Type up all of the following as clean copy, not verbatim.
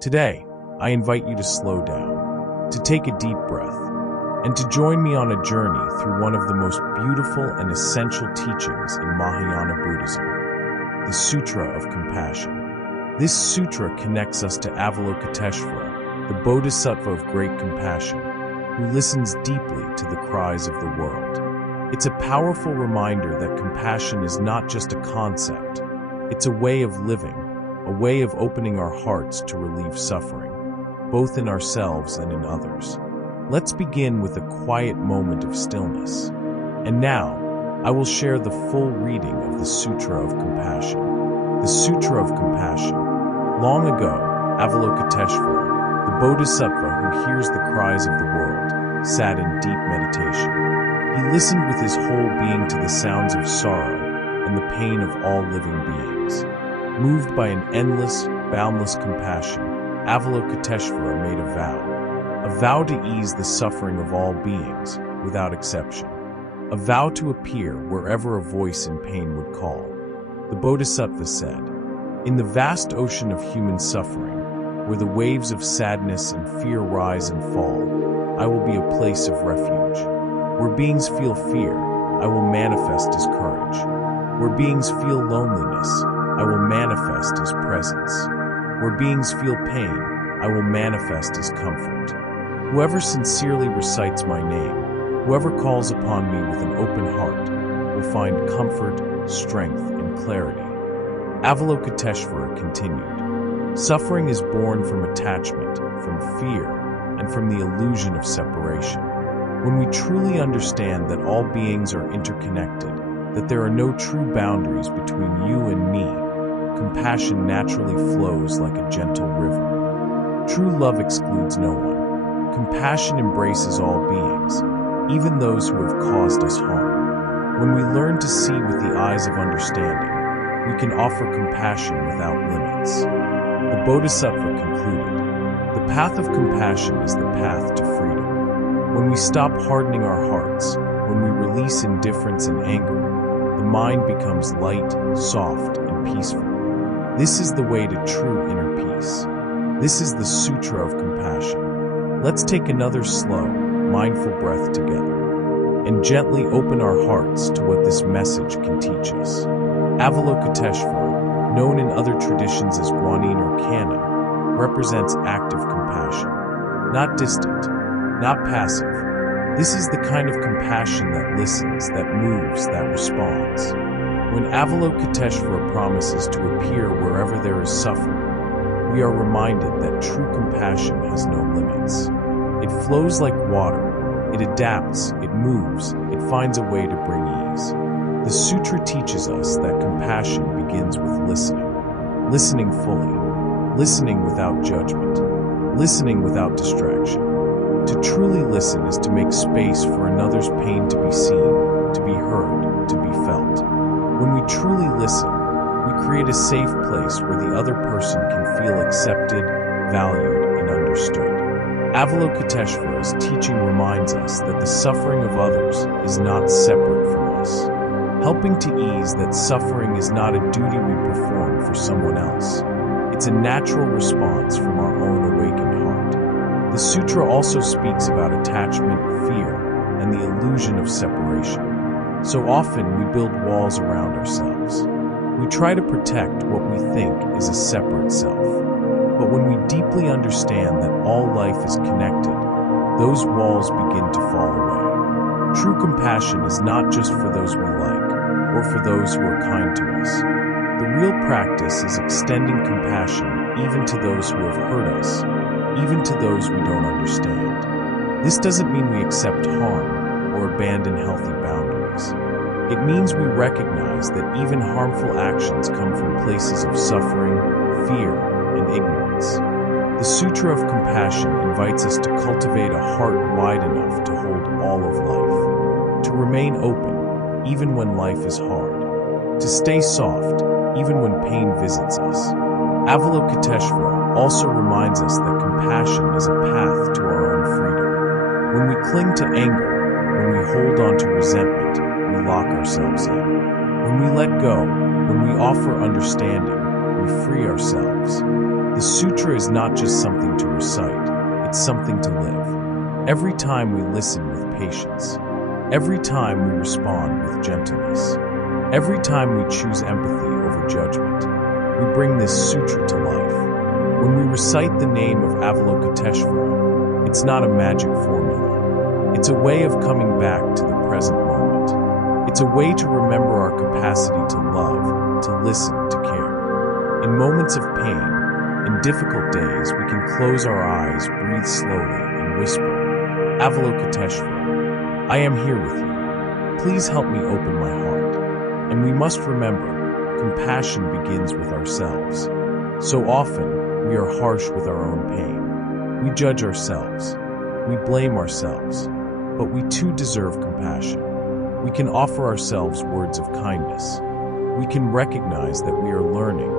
Today, I invite you to slow down, to take a deep breath, and to join me on a journey through one of the most beautiful and essential teachings in Mahayana Buddhism, the Sutra of Compassion. This sutra connects us to Avalokiteshvara, the Bodhisattva of Great Compassion, who listens deeply to the cries of the world. It's a powerful reminder that compassion is not just a concept, it's a way of living, a way of opening our hearts to relieve suffering, both in ourselves and in others. Let's begin with a quiet moment of stillness. And now, I will share the full reading of the Sutra of Compassion. The Sutra of Compassion. Long ago, Avalokiteshvara, the Bodhisattva who hears the cries of the world, sat in deep meditation. He listened with his whole being to the sounds of sorrow and the pain of all living beings. Moved by an endless, boundless compassion, Avalokiteshvara made a vow to ease the suffering of all beings, without exception, a vow to appear wherever a voice in pain would call. The Bodhisattva said, "In the vast ocean of human suffering, where the waves of sadness and fear rise and fall, I will be a place of refuge. Where beings feel fear, I will manifest as courage. Where beings feel loneliness, I will manifest as presence. Where beings feel pain, I will manifest as comfort. Whoever sincerely recites my name, whoever calls upon me with an open heart, will find comfort, strength, and clarity." Avalokiteshvara continued, "Suffering is born from attachment, from fear, and from the illusion of separation. When we truly understand that all beings are interconnected, that there are no true boundaries between you and me, compassion naturally flows like a gentle river. True love excludes no one. Compassion embraces all beings, even those who have caused us harm. When we learn to see with the eyes of understanding, we can offer compassion without limits." The Bodhisattva concluded, "The path of compassion is the path to freedom. When we stop hardening our hearts, when we release indifference and anger, the mind becomes light, soft, and peaceful. This is the way to true inner peace. This is the Sutra of Compassion. Let's take another slow, mindful breath together, and gently open our hearts to what this message can teach us." Avalokiteshvara, known in other traditions as Guanyin or Canon, represents active compassion, not distant, not passive. This is the kind of compassion that listens, that moves, that responds. When Avalokiteshvara promises to appear wherever there is suffering, we are reminded that true compassion has no limits. It flows like water, it adapts, it moves, it finds a way to bring ease. The sutra teaches us that compassion begins with listening fully, listening without judgment, listening without distraction. To truly listen is to make space for another's pain to be seen, to be heard, to be felt. When we truly listen, we create a safe place where the other person can feel accepted, valued, and understood. Avalokiteshvara's teaching reminds us that the suffering of others is not separate from us. Helping to ease that suffering is not a duty we perform for someone else. It's a natural response from our own awakened heart. The sutra also speaks about attachment, fear, and the illusion of separation. So often we build walls around ourselves. We try to protect what we think is a separate self. But when we deeply understand that all life is connected, those walls begin to fall away. True compassion is not just for those we like, or for those who are kind to us. The real practice is extending compassion even to those who have hurt us, even to those we don't understand. This doesn't mean we accept harm or abandon healthy boundaries. It means we recognize that even harmful actions come from places of suffering, fear, and ignorance. The Sutra of Compassion invites us to cultivate a heart wide enough to hold all of life, to remain open even when life is hard, to stay soft even when pain visits us. Avalokiteshvara also reminds us that compassion is a path to our own freedom. When we cling to anger, when we hold on to resentment, we lock ourselves in. When we let go, when we offer understanding, we we free ourselves. The sutra is not just something to recite, it's something to live. Every time we listen with patience, every time we respond with gentleness, every time we choose empathy over judgment, we bring this sutra to life. When we recite the name of Avalokiteshvara, it's not a magic formula. It's a way of coming back to the present moment. It's a way to remember our capacity to love, to listen, to care. In moments of pain, in difficult days, we can close our eyes, breathe slowly, and whisper, Avalokiteshvara, I am here with you. Please help me open my heart. And we must remember, compassion begins with ourselves. So often, we are harsh with our own pain. We judge ourselves. We blame ourselves. But we too deserve compassion. We can offer ourselves words of kindness. We can recognize that we are learning,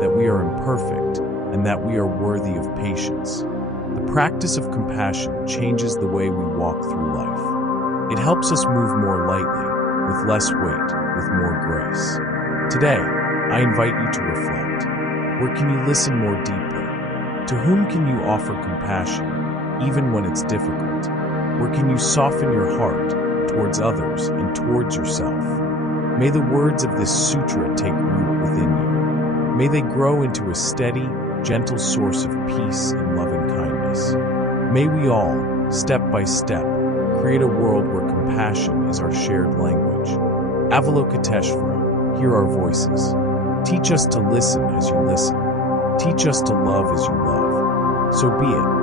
that we are imperfect, and that we are worthy of patience. The practice of compassion changes the way we walk through life. It helps us move more lightly, with less weight, with more grace. Today, I invite you to reflect. Where can you listen more deeply? To whom can you offer compassion, even when it's difficult? Where can you soften your heart towards others and towards yourself? May the words of this sutra take root within you. May they grow into a steady, gentle source of peace and loving kindness. May we all, step by step, create a world where compassion is our shared language. Avalokiteshvara, hear our voices. Teach us to listen as you listen. Teach us to love as you love. So be it.